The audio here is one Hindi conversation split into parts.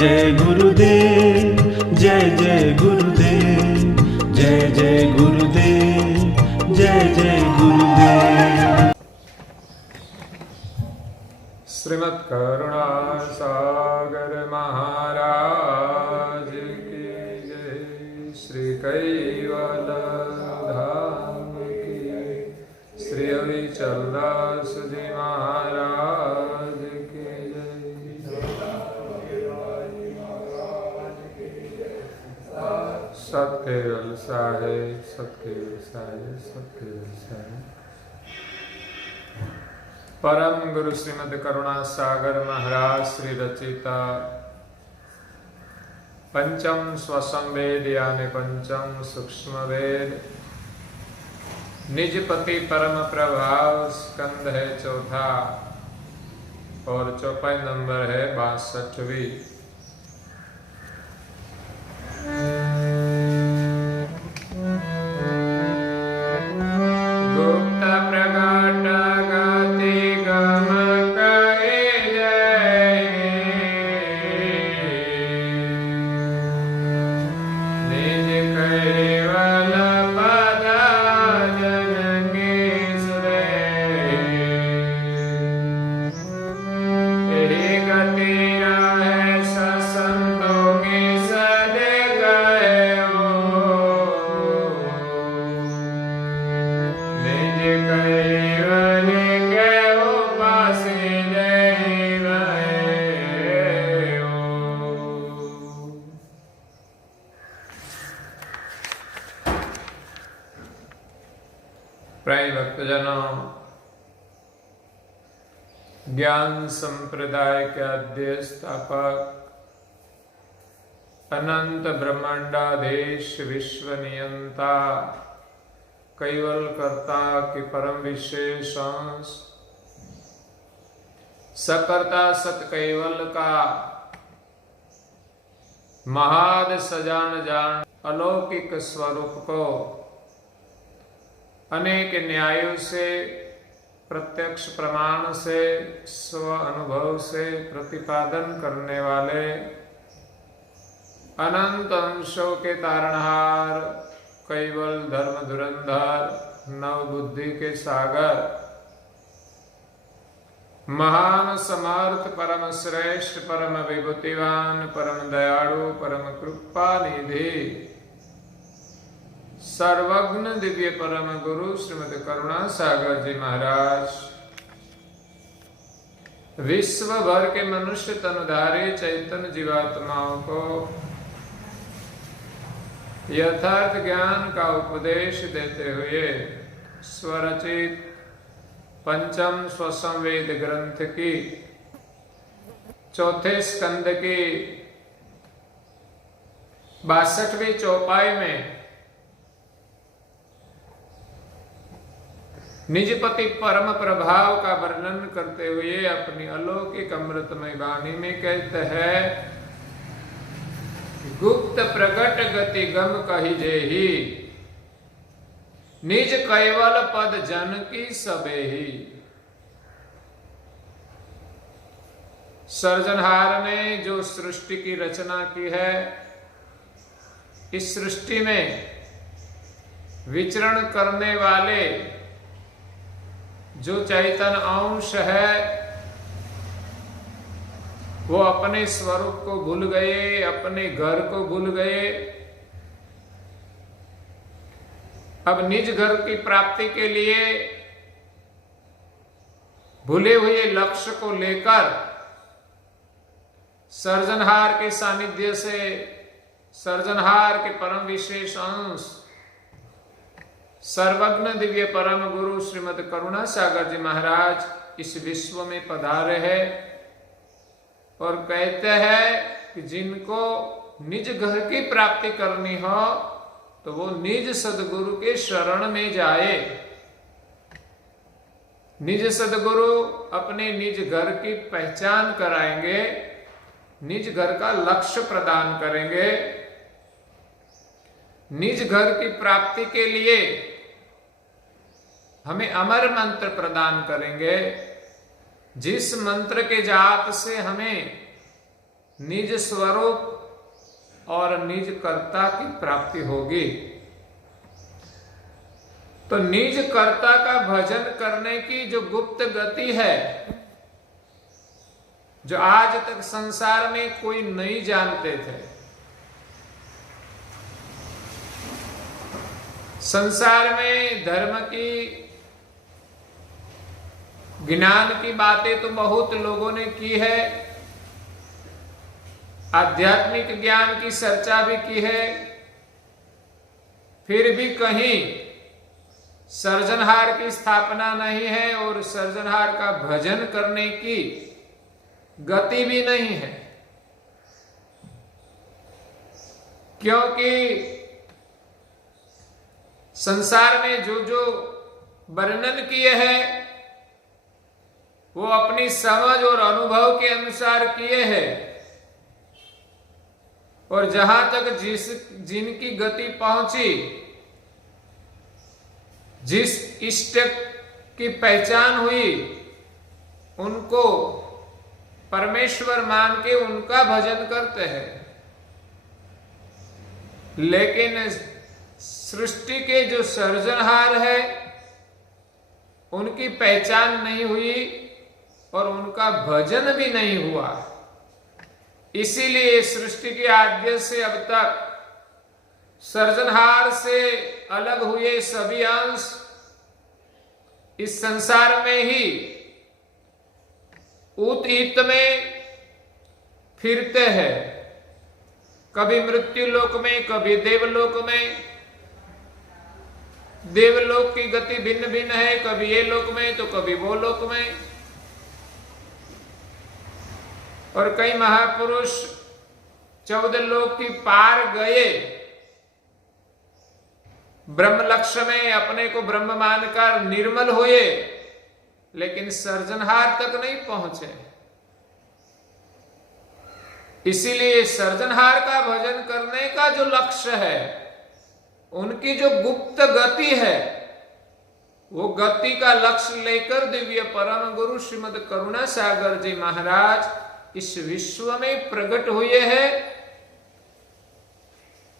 जय गुरुदेव, जय जय गुरुदेव, जय जय गुरुदेव, जय जय गुरुदेव। श्रीमद् करुणा सागर महाराज की जय। श्री कैवल धाम की, श्री अविचल दास जी महाराज की जय। सत्केवल साहेब, सत्केवल साहेब, सत्केवल साहेब। परम गुरु श्रीमद् करुणा सागर महाराज श्री रचिता पंचम स्वसंवेद यानी पंचम सूक्ष्म वेद निजपति परम प्रभाव स्कंद है चौथा और चौपाई नंबर है 62वीं। प्रिय भक्तजनों, ज्ञान संप्रदाय के आद्य स्थापक अनंत ब्रह्मांडाधीश विश्व नियंता कैवल कर्ता के परम विशेष अंश सकर्ता सत कैवल का महाद सजान जान अलौकिक स्वरूप को अनेक न्यायों से, प्रत्यक्ष प्रमाण से, स्व अनुभव से प्रतिपादन करने वाले अनंत अंशों के तारणहार कैवल धर्म धुरंधर नव बुद्धि के सागर महान समर्थ परम श्रेष्ठ परम विभूतिवान परम दयालु परम कृपा निधि सर्वज्ञ दिव्य परम गुरु श्रीमद् करुणा सागर जी महाराज विश्व भर के मनुष्य तनुधारी चैतन्य जीवात्माओं को यथार्थ ज्ञान का उपदेश देते हुए स्वरचित पंचम स्वसंवेद ग्रंथ की चौथे स्कंद की 62वीं चौपाई में निजपति परम प्रभाव का वर्णन करते हुए अपनी अलौकिक अमृतमय वाणी में कहते हैं, गुप्त प्रकट गति गम कही जेहि, निज कैवल पद जन की सबेहि। सर्जनहार ने जो सृष्टि की रचना की है, इस सृष्टि में विचरण करने वाले जो चैतन्य अंश है वो अपने स्वरूप को भूल गए, अपने घर को भूल गए। अब निज घर की प्राप्ति के लिए भूले हुए लक्ष्य को लेकर सर्जनहार के सानिध्य से, सर्जनहार के परम विशेष अंश सर्वज्ञ दिव्य परम गुरु श्रीमद् करुणा सागर जी महाराज इस विश्व में पधारे हैं और कहते हैं कि जिनको निज घर की प्राप्ति करनी हो तो वो निज सदगुरु के शरण में जाए। निज सदगुरु अपने निज घर की पहचान कराएंगे, निज घर का लक्ष्य प्रदान करेंगे। निज घर की प्राप्ति के लिए हमें अमर मंत्र प्रदान करेंगे, जिस मंत्र के जाप से हमें निज स्वरूप और निज कर्ता की प्राप्ति होगी। तो निज कर्ता का भजन करने की जो गुप्त गति है, जो आज तक संसार में कोई नहीं जानते थे। संसार में धर्म की, ज्ञान की बातें तो बहुत लोगों ने की है, आध्यात्मिक ज्ञान की चर्चा भी की है, फिर भी कहीं सृजनहार की स्थापना नहीं है और सृजनहार का भजन करने की गति भी नहीं है। क्योंकि संसार में जो जो वर्णन किए हैं वो अपनी समझ और अनुभव के अनुसार किए हैं, और जहां तक जिनकी गति पहुंची, जिस इष्ट की पहचान हुई, उनको परमेश्वर मान के उनका भजन करते हैं। लेकिन सृष्टि के जो सृजनहार है उनकी पहचान नहीं हुई और उनका भजन भी नहीं हुआ। इसीलिए सृष्टि के आद्य से अब तक सृजनहार से अलग हुए सभी अंश इस संसार में ही उत-इत में फिरते हैं, कभी मृत्यु लोक में, कभी देवलोक में। देवलोक की गति भिन्न भिन्न है, कभी ये लोक में तो कभी वो लोक में। और कई महापुरुष 14 लोक की पार गए, ब्रह्म लक्ष्य में अपने को ब्रह्म मानकर निर्मल हुए, लेकिन सृजनहार तक नहीं पहुंचे। इसीलिए सृजनहार का भजन करने का जो लक्ष्य है, उनकी जो गुप्त गति है, वो गति का लक्ष्य लेकर दिव्य परम गुरु श्रीमद करुणा सागर जी महाराज इस विश्व में प्रकट हुए हैं।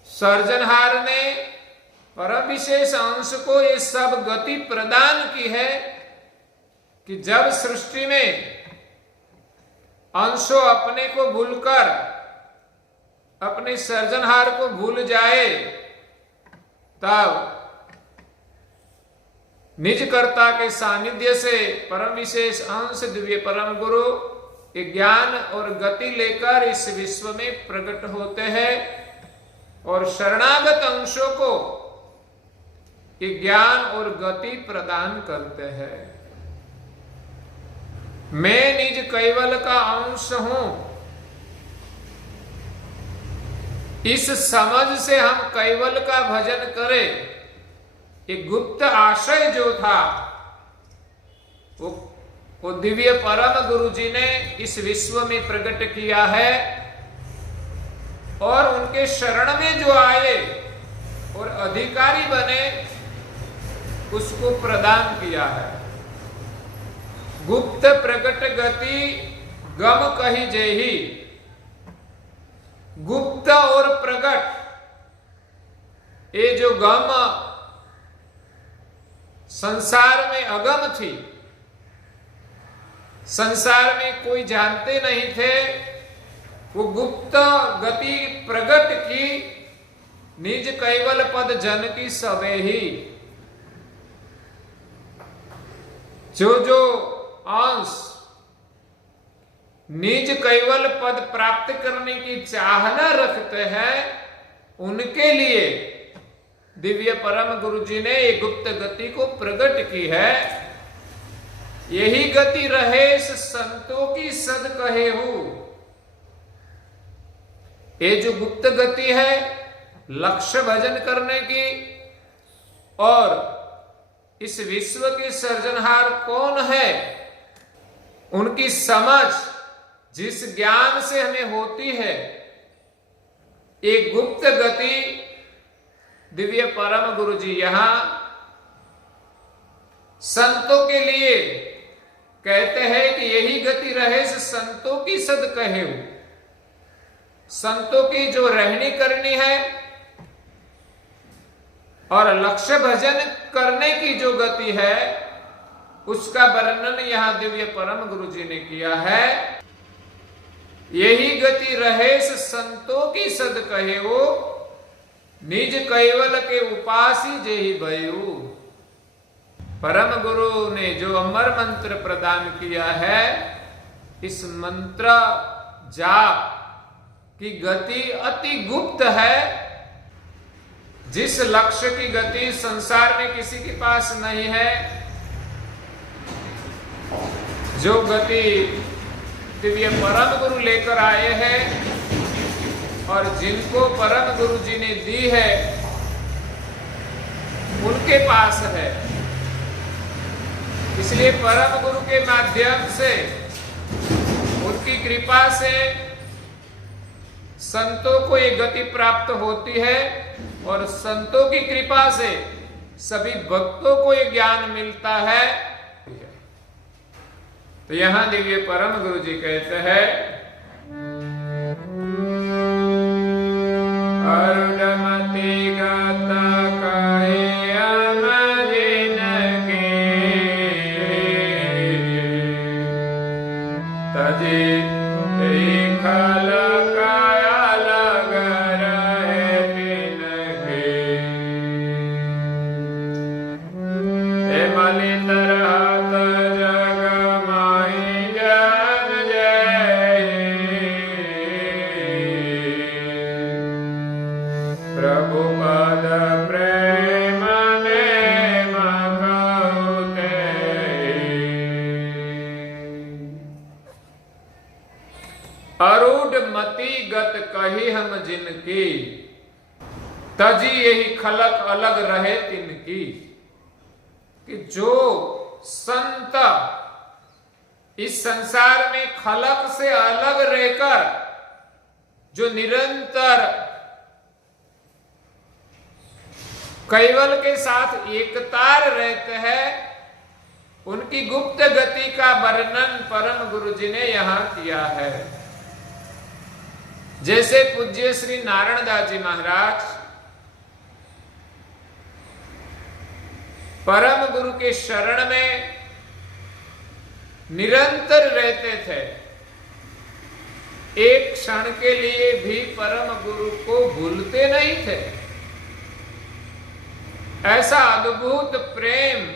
सृजनहार ने परम विशेष अंश को ये सब गति प्रदान की है कि जब सृष्टि में अंशों अपने को भूलकर अपने सृजनहार को भूल जाए, तब निज कर्ता के सानिध्य से परम विशेष अंश दिव्य परम गुरु ज्ञान और गति लेकर इस विश्व में प्रकट होते हैं और शरणागत अंशों को ज्ञान और गति प्रदान करते हैं। मैं निज कैवल का अंश हूं, इस समझ से हम कैवल का भजन करें। एक गुप्त आशय जो था वो दिव्य परम गुरु जी ने इस विश्व में प्रकट किया है, और उनके शरण में जो आए और अधिकारी बने उसको प्रदान किया है। गुप्त प्रकट गति गम कही जेही। गुप्त और प्रकट, ये जो गम संसार में अगम थी, संसार में कोई जानते नहीं थे, वो गुप्त गति प्रकट की निज कैवल पद जन की सबे ही। जो जो अंश निज कैवल पद प्राप्त करने की चाहना रखते हैं, उनके लिए दिव्य परम गुरु जी ने ये गुप्त गति को प्रकट की है। यही गति रहे संतों की सद कहे हूं। ये जो गुप्त गति है लक्ष्य भजन करने की, और इस विश्व के सृजनहार कौन है उनकी समझ जिस ज्ञान से हमें होती है, एक गुप्त गति दिव्य परम गुरु जी यहां संतों के लिए कहते हैं कि यही गति रहे संतों की सद कहे। संतों की जो रहनी करनी है और लक्ष्य भजन करने की जो गति है, उसका वर्णन यहां दिव्य परम गुरु जी ने किया है। यही गति रहेस संतों की सद कहे वो, निज कैवल के उपासी जेहि भयु। परम गुरु ने जो अमर मंत्र प्रदान किया है, इस मंत्र जाप की गति अति गुप्त है। जिस लक्ष्य की गति संसार में किसी के पास नहीं है, जो गति दिव्य परम गुरु लेकर आए हैं और जिनको परम गुरु जी ने दी है, उनके पास है। इसलिए परम गुरु के माध्यम से, उनकी कृपा से संतों को ये गति प्राप्त होती है और संतों की कृपा से सभी भक्तों को ये ज्ञान मिलता है। तो यहां दिव्य परम गुरु जी कहते हैं, अरुणमति गाता काहे अमजिन के, तजे खल काया लग रहे तिन के, मलिन रहत जग माही जन जय, प्रभु पद प्रेम ने मगौते। अरूढ़ मति गत कही हम जिनकी, तजी यही खलक अलग रहे तिनकी। कि जो संत इस संसार में खलक से अलग रहकर जो निरंतर कैवल के साथ एकतार रहते हैं, उनकी गुप्त गति का वर्णन परम गुरु जी ने यहां किया है। जैसे पूज्य श्री नारायण दास जी महाराज परम गुरु के शरण में निरंतर रहते थे, एक क्षण के लिए भी परम गुरु को भूलते नहीं थे। ऐसा अद्भुत प्रेम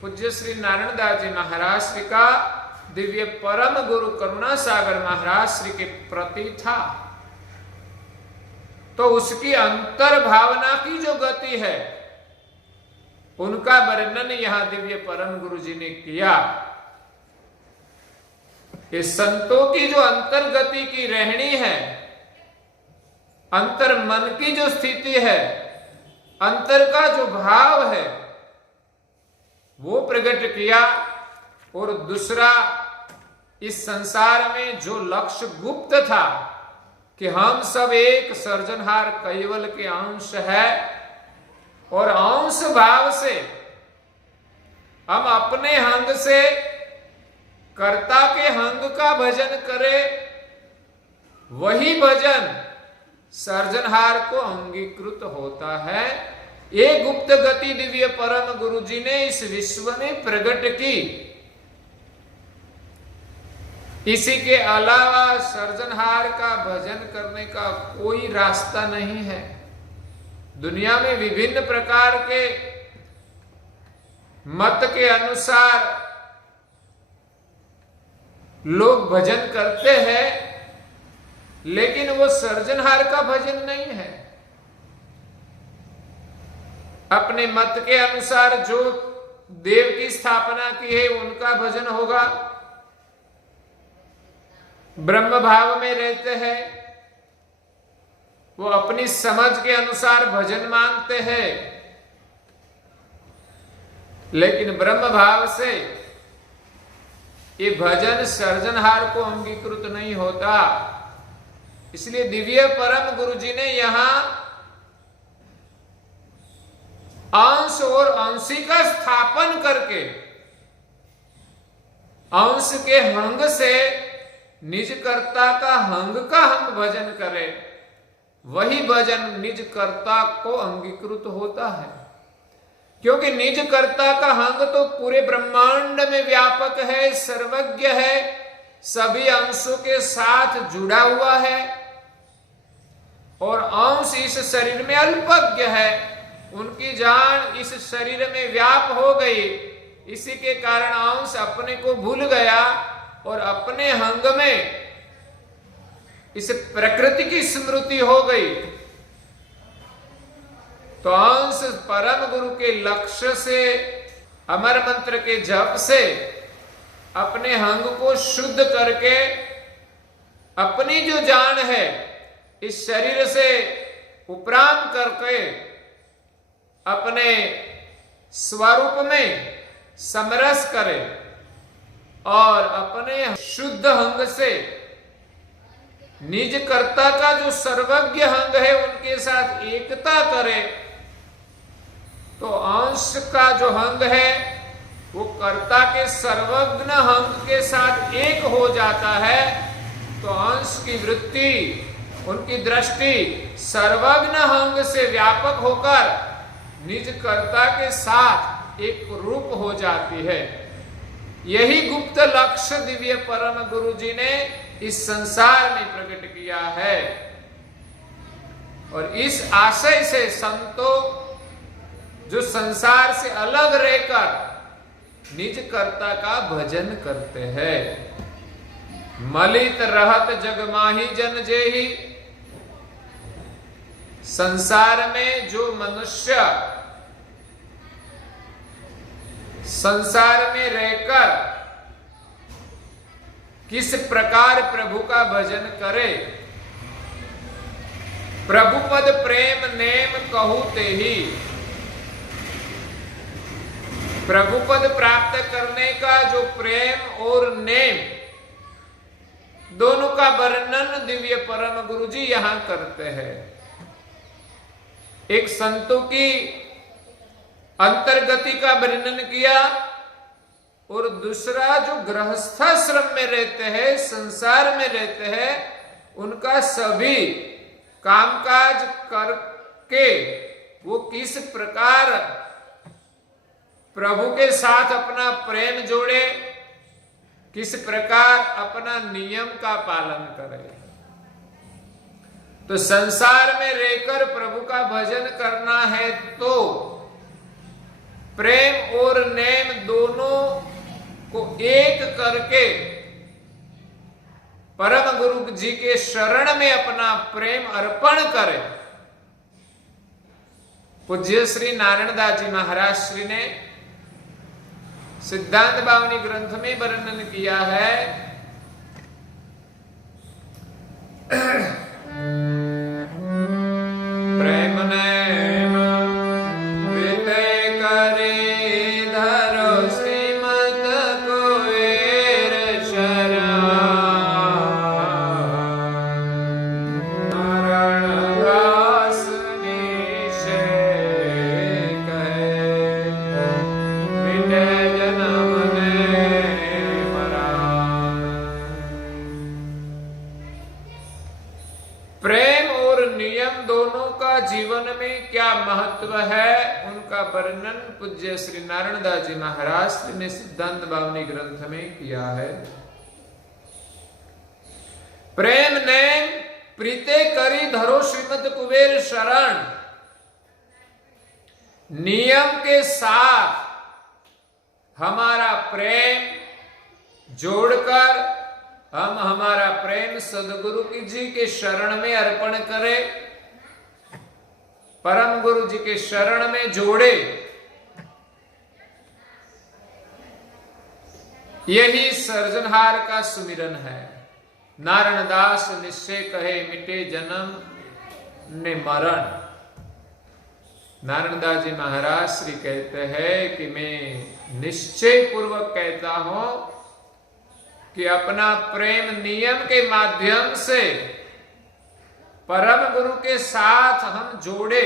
पूज्य श्री नारायण दास जी महाराज श्री का दिव्य परम गुरु करुणा सागर महाराज श्री के प्रति था। तो उसकी अंतर भावना की जो गति है, उनका वर्णन यहां दिव्य परम गुरु जी ने किया। ये संतों की जो अंतर्गति की रहनी है, अंतर मन की जो स्थिति है, अंतर का जो भाव है, वो प्रकट किया। और दूसरा, इस संसार में जो लक्ष्य गुप्त था कि हम सब एक सर्जनहार कैवल के अंश है और अंश भाव से हम अपने हंग से कर्ता के हंग का भजन करें, वही भजन सर्जनहार को अंगीकृत होता है। ये गुप्त गति दिव्य परम गुरु जी ने इस विश्व में प्रकट की। इसी के अलावा सर्जनहार का भजन करने का कोई रास्ता नहीं है। दुनिया में विभिन्न प्रकार के मत के अनुसार लोग भजन करते हैं, लेकिन वो सर्जनहार का भजन नहीं है। अपने मत के अनुसार जो देव की स्थापना की है, उनका भजन होगा। ब्रह्म भाव में रहते हैं, वो अपनी समझ के अनुसार भजन मानते हैं, लेकिन ब्रह्म भाव से ये भजन सर्जनहार को अंगीकृत नहीं होता। इसलिए दिव्य परम गुरु जी ने यहां अंश और अंशी का स्थापन करके अंश के हंग से निज कर्ता का हंग का हम भजन करें, वही भजन निज कर्ता को अंगीकृत होता है। क्योंकि निज कर्ता का हंग तो पूरे ब्रह्मांड में व्यापक है, सर्वज्ञ है, सभी अंशों के साथ जुड़ा हुआ है, और अंश इस शरीर में अल्पज्ञ है, उनकी जान इस शरीर में व्याप हो गई। इसी के कारण अंश अपने को भूल गया और अपने हंग में इस प्रकृति की स्मृति हो गई। तो अंश परम गुरु के लक्ष्य से, अमर मंत्र के जप से अपने हंग को शुद्ध करके अपनी जो जान है इस शरीर से उपराम करके अपने स्वरूप में समरस करे और अपने शुद्ध हंग से निज कर्ता का जो सर्वज्ञ हंग है उनके साथ एकता करे, तो अंश का जो हंग है वो कर्ता के सर्वज्ञ हंग के साथ एक हो जाता है। तो अंश की वृत्ति, उनकी दृष्टि सर्वज्ञ हंग से व्यापक होकर निज कर्ता के साथ एक रूप हो जाती है। यही गुप्त लक्ष्य दिव्य परम गुरु जी ने इस संसार में प्रकट किया है, और इस आशय से संतों जो संसार से अलग रहकर निज कर्ता का भजन करते हैं। मलित रहत जग माही जन जेहि, संसार में जो मनुष्य संसार में रहकर किस प्रकार प्रभु का भजन करे, प्रभु पद प्रेम नेम कहू ते ही। प्रभु पद प्राप्त करने का जो प्रेम और नेम, दोनों का वर्णन दिव्य परम गुरु जी यहां करते हैं। एक संतों की अंतर्गति का वर्णन किया, और दूसरा जो गृहस्थाश्रम में रहते हैं, संसार में रहते हैं, उनका सभी कामकाज करके वो किस प्रकार प्रभु के साथ अपना प्रेम जोड़े, किस प्रकार अपना नियम का पालन करे। तो संसार में रहकर प्रभु का भजन करना है तो प्रेम और नेम दोनों को एक करके परम गुरु जी के शरण में अपना प्रेम अर्पण करे। पूज्य श्री नारायण दास जी महाराज श्री ने सिद्धांत बावनी ग्रंथ में वर्णन किया है, प्रेम नेम वितय करे धरो श्रीमत कुबेर शरण। नारायण दास निश्चय कहे, मिटे जन्म ने मरण। प्रेम और नियम दोनों का जीवन में क्या महत्व है, उनका वर्णन पूज्य श्री नारायण दास जी महाराज ने सिद्धांत बावनी ग्रंथ में किया है। प्रेम नेम प्रीते करी धरो श्रीमद कुबेर शरण। नियम के साथ हमारा प्रेम जोड़कर हम हमारा प्रेम सदगुरु जी के शरण में अर्पण करें, परम गुरु जी के शरण में जोड़े। यही सर्जनहार का सुमिरन है। नारायण दास निश्चय कहे, मिटे जन्म ने मरण। नारायण दास जी महाराज श्री कहते हैं कि मैं निश्चय पूर्वक कहता हूं कि अपना प्रेम नियम के माध्यम से परम गुरु के साथ हम जोड़े।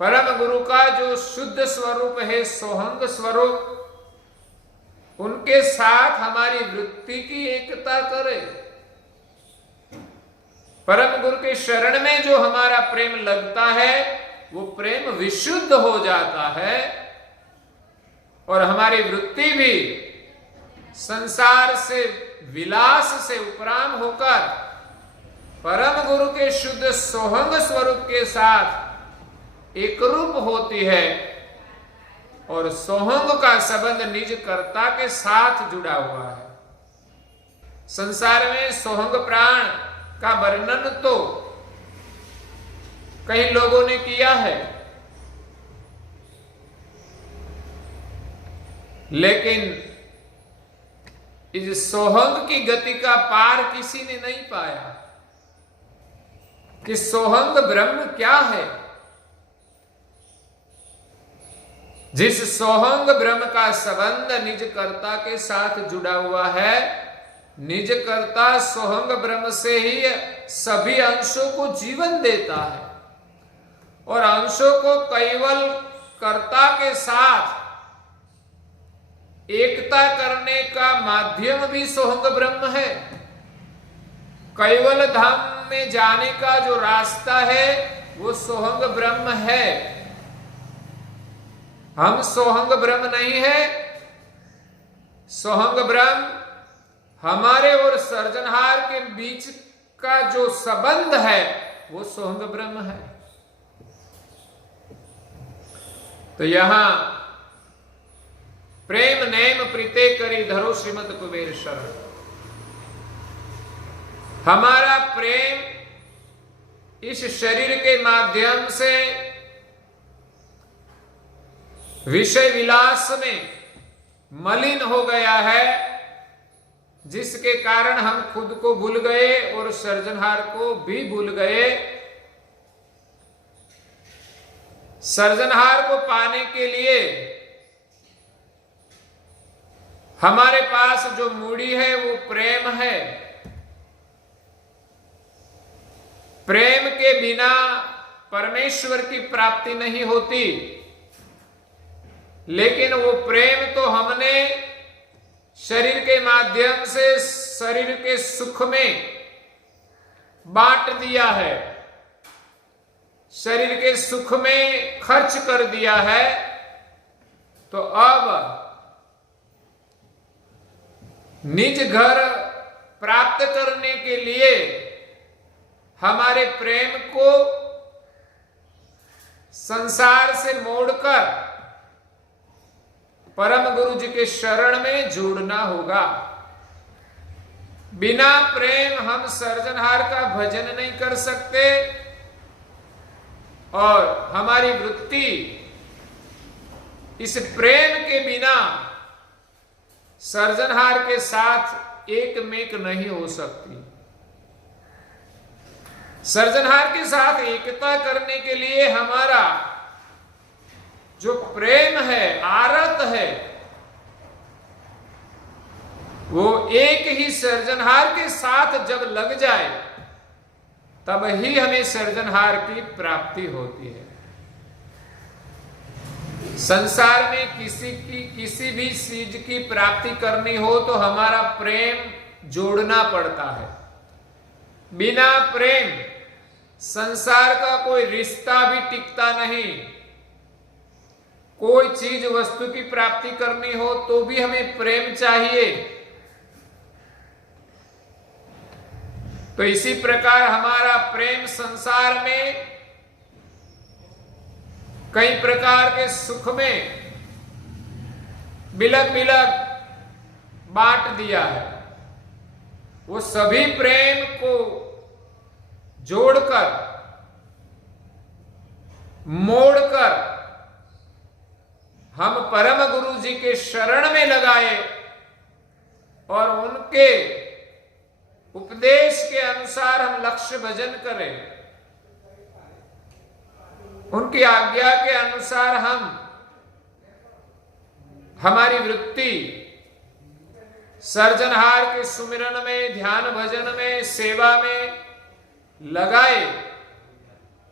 परम गुरु का जो शुद्ध स्वरूप है, सोहंग स्वरूप, उनके साथ हमारी वृत्ति की एकता करे। परम गुरु के शरण में जो हमारा प्रेम लगता है वो प्रेम विशुद्ध हो जाता है और हमारी वृत्ति भी संसार से विलास से उपराम होकर परम गुरु के शुद्ध सोहंग स्वरूप के साथ एकरूप होती है और सोहंग का संबंध निज कर्ता के साथ जुड़ा हुआ है। संसार में सोहंग प्राण का वर्णन तो कई लोगों ने किया है, लेकिन इस सोहंग की गति का पार किसी ने नहीं पाया कि सोहंग ब्रह्म क्या है। जिस सोहंग ब्रह्म का संबंध निज कर्ता के साथ जुड़ा हुआ है, निज कर्ता सोहंग ब्रह्म से ही सभी अंशों को जीवन देता है और अंशों को केवल कर्ता के साथ एकता करने का माध्यम भी सोहंग ब्रह्म है। कैवल धाम में जाने का जो रास्ता है वो सोहंग ब्रह्म है। हम सोहंग ब्रह्म नहीं है। सोहंग ब्रह्म हमारे और सर्जनहार के बीच का जो संबंध है वो सोहंग ब्रह्म है। तो यहां प्रेम नेम प्रीते करी धरो श्रीमद कुबेर शरण। हमारा प्रेम इस शरीर के माध्यम से विषय विलास में मलिन हो गया है, जिसके कारण हम खुद को भूल गए और सर्जनहार को भी भूल गए। सर्जनहार को पाने के लिए हमारे पास जो मूड़ी है वो प्रेम है। प्रेम के बिना परमेश्वर की प्राप्ति नहीं होती, लेकिन वो प्रेम तो हमने शरीर के माध्यम से शरीर के सुख में बांट दिया है, शरीर के सुख में खर्च कर दिया है। तो अब निज घर प्राप्त करने के लिए हमारे प्रेम को संसार से मोड़कर परम गुरु जी के शरण में जोड़ना होगा। बिना प्रेम हम सर्जनहार का भजन नहीं कर सकते और हमारी वृत्ति इस प्रेम के बिना सर्जनहार के साथ एकमेक नहीं हो सकती। सर्जनहार के साथ एकता करने के लिए हमारा जो प्रेम है, आरत है, वो एक ही सर्जनहार के साथ जब लग जाए तब ही हमें सर्जनहार की प्राप्ति होती है। संसार में किसी भी चीज की प्राप्ति करनी हो तो हमारा प्रेम जोड़ना पड़ता है। बिना प्रेम संसार का कोई रिश्ता भी टिकता नहीं। कोई चीज वस्तु की प्राप्ति करनी हो तो भी हमें प्रेम चाहिए। तो इसी प्रकार हमारा प्रेम संसार में कई प्रकार के सुख में बिलक बिलक बांट दिया है। वो सभी प्रेम को जोड़कर मोड़कर हम परम गुरु जी के शरण में लगाए और उनके उपदेश के अनुसार हम लक्ष्य भजन करें। उनकी आज्ञा के अनुसार हमारी वृत्ति सर्जनहार के सुमिरन में, ध्यान भजन में, सेवा में लगाए,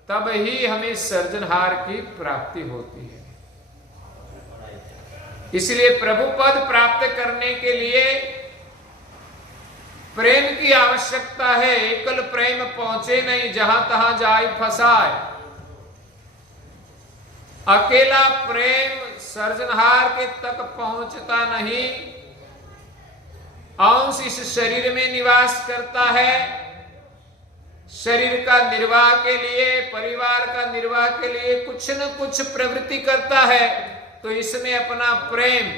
तब ही हमें सर्जनहार की प्राप्ति होती है। इसलिए प्रभु पद प्राप्त करने के लिए प्रेम की आवश्यकता है। एकल प्रेम पहुंचे नहीं, जहां तहां जाए फसाए। अकेला प्रेम सर्जनहार के तक पहुंचता नहीं। अंश इस शरीर में निवास करता है, शरीर का निर्वाह के लिए, परिवार का निर्वाह के लिए कुछ न कुछ प्रवृत्ति करता है, तो इसमें अपना प्रेम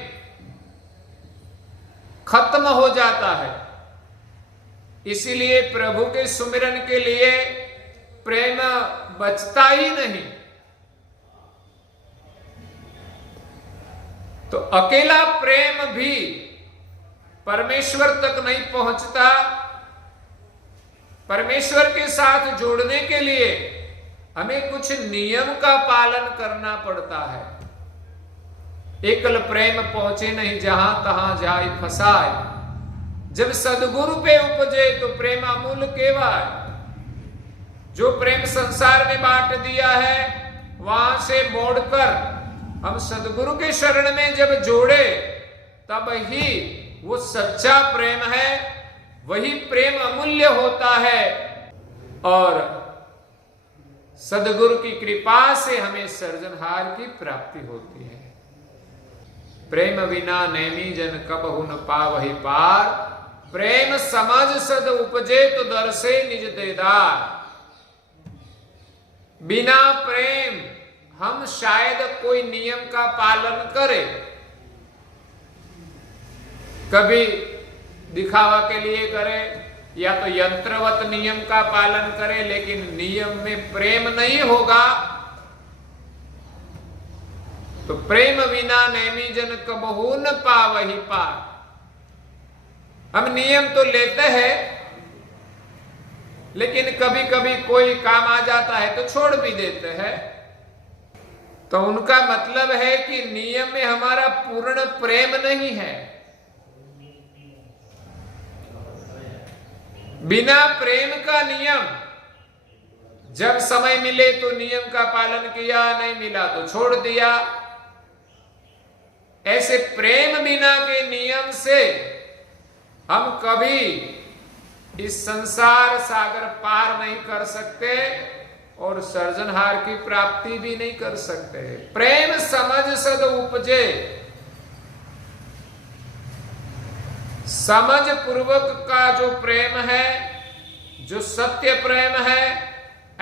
खत्म हो जाता है। इसीलिए प्रभु के सुमिरन के लिए प्रेम बचता ही नहीं। तो अकेला प्रेम भी परमेश्वर तक नहीं पहुंचता। परमेश्वर के साथ जोड़ने के लिए हमें कुछ नियम का पालन करना पड़ता है। एकल प्रेम पहुंचे नहीं, जहां तहां जाए फसाए। जब सदगुरु पे उपजे तो प्रेम अमूल केवल। जो प्रेम संसार में बांट दिया है, वहां से मोड़कर हम सदगुरु के शरण में जब जोड़े, तब ही वो सच्चा प्रेम है। वही प्रेम अमूल्य होता है और सदगुरु की कृपा से हमें सर्जनहार की प्राप्ति होती है। प्रेम बिना नेमी जन कबहु न पावहि पार। प्रेम समझ सद उपजे तो दर से निज देदार। बिना प्रेम हम शायद कोई नियम का पालन करें, कभी दिखावा के लिए करें या तो यंत्रवत नियम का पालन करें, लेकिन नियम में प्रेम नहीं होगा तो प्रेम बिना नेमी जन कबहु न पावहि पार। हम नियम तो लेते हैं, लेकिन कभी कभी कोई काम आ जाता है तो छोड़ भी देते हैं। तो उनका मतलब है कि नियम में हमारा पूर्ण प्रेम नहीं है। बिना प्रेम का नियम, जब समय मिले तो नियम का पालन किया, नहीं मिला तो छोड़ दिया। ऐसे प्रेम बिना के नियम से हम कभी इस संसार सागर पार नहीं कर सकते और सर्जनहार की प्राप्ति भी नहीं कर सकते। प्रेम समझ सद उपजे, समझ पूर्वक का जो प्रेम है, जो सत्य प्रेम है,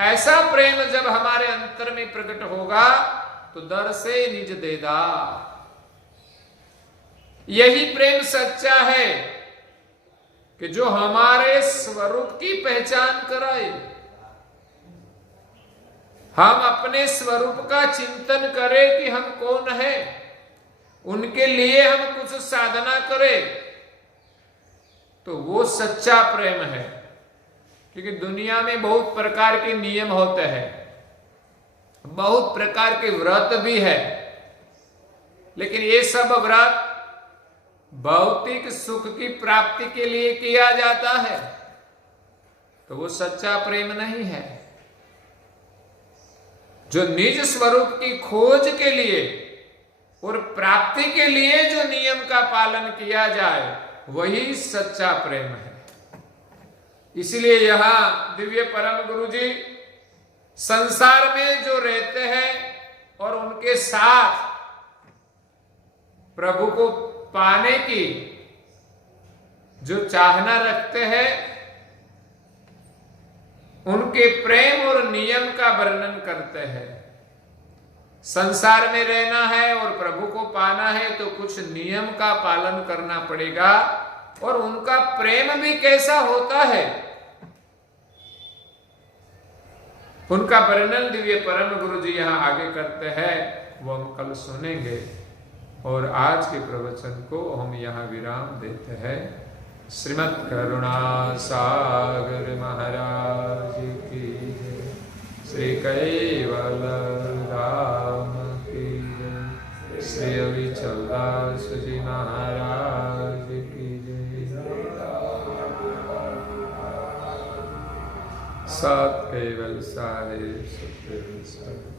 ऐसा प्रेम जब हमारे अंतर में प्रकट होगा तो दर से निज देदा। यही प्रेम सच्चा है कि जो हमारे स्वरूप की पहचान कराए। हम अपने स्वरूप का चिंतन करें कि हम कौन है, उनके लिए हम कुछ साधना करें, तो वो सच्चा प्रेम है। क्योंकि दुनिया में बहुत प्रकार के नियम होते हैं, बहुत प्रकार के व्रत भी है, लेकिन ये सब व्रत भौतिक सुख की प्राप्ति के लिए किया जाता है, तो वो सच्चा प्रेम नहीं है। जो निज स्वरूप की खोज के लिए और प्राप्ति के लिए जो नियम का पालन किया जाए, वही सच्चा प्रेम है। इसलिए यहां दिव्य परम गुरु जी संसार में जो रहते हैं और उनके साथ प्रभु को पाने की जो चाहना रखते हैं, उनके प्रेम और नियम का वर्णन करते हैं। संसार में रहना है और प्रभु को पाना है तो कुछ नियम का पालन करना पड़ेगा। और उनका प्रेम भी कैसा होता है, उनका वर्णन दिव्य परम गुरु जी यहां आगे करते हैं, वो हम कल सुनेंगे। और आज के प्रवचन को हम यहाँ विराम देते हैं। श्रीमद् करुणा सागर महाराज की जय। श्री कैवल राम की जय। श्री अविचल दास जी महाराज की जय। सत केवल साहेब सत्य